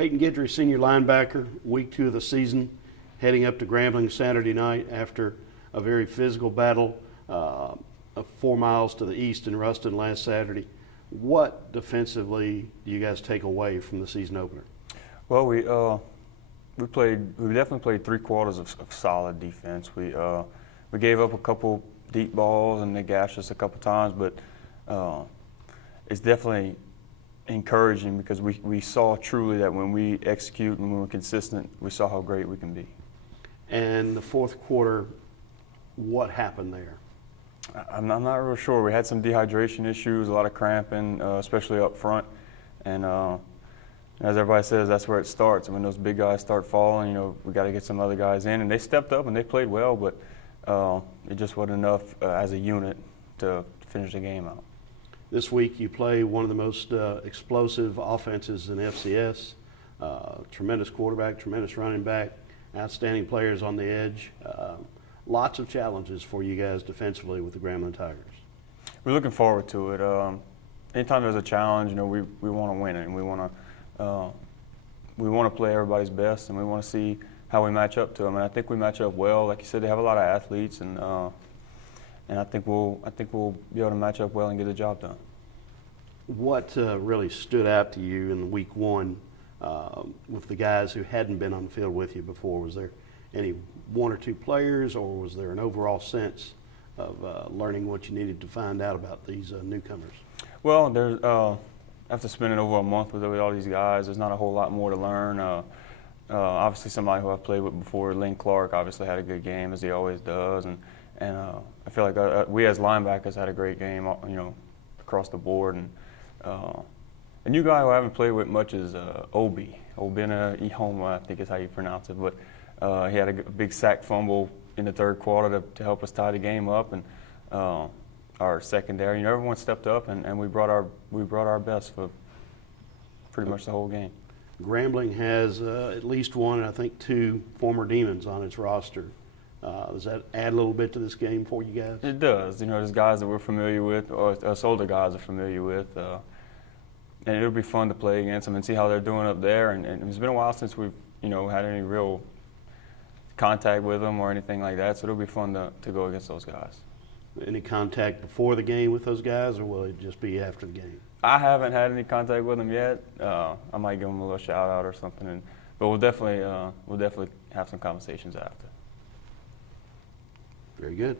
Peyton Guidry, senior linebacker, week 2 of the season, heading up to Grambling Saturday night after a very physical battle of 4 miles to the east in Ruston last Saturday. What defensively do you guys take away from the season opener? Well, we definitely played 3 quarters of solid defense. We gave up a couple deep balls and they gashed us a couple times, but it's definitely encouraging because we saw truly that when we execute and when we're consistent, we saw how great we can be. And the fourth quarter, what happened there? I'm not real sure. We had some dehydration issues, a lot of cramping, especially up front. And as everybody says, that's where it starts. And when those big guys start falling, we got to get some other guys in. And they stepped up and they played well, but it just wasn't enough as a unit to finish the game out. This week you play one of the most explosive offenses in FCS. Tremendous quarterback, tremendous running back, outstanding players on the edge. Lots of challenges for you guys defensively with the Grambling Tigers. We're looking forward to it. Anytime there's a challenge, we want to win it, and we want to play everybody's best, and we want to see how we match up to them. And I think we match up well. Like you said, they have a lot of athletes, and I think we'll be able to match up well and get the job done. What really stood out to you in week 1 with the guys who hadn't been on the field with you before? Was there any 1 or 2 players, or was there an overall sense of learning what you needed to find out about these newcomers? Well, there's after spending over a month with all these guys, there's not a whole lot more to learn. Obviously, somebody who I've played with before, Lynn Clark, obviously had a good game, as he always does, and I feel like we as linebackers had a great game, across the board. And a new guy who I haven't played with much is Obina Ihoma, I think is how you pronounce it, but he had a big sack fumble in the 3rd quarter to help us tie the game up, and our secondary, everyone stepped up, and we brought our best for pretty much the whole game. Grambling has at least 1, I think 2 former Demons on its roster. Does that add a little bit to this game for you guys? It does. There's guys that we're familiar with, or us older guys are familiar with, and it'll be fun to play against them and see how they're doing up there. And it's been a while since we've had any real contact with them or anything like that, so it'll be fun to go against those guys. Any contact before the game with those guys, or will it just be after the game? I haven't had any contact with them yet. I might give them a little shout out or something, but we'll definitely have some conversations after. Very good.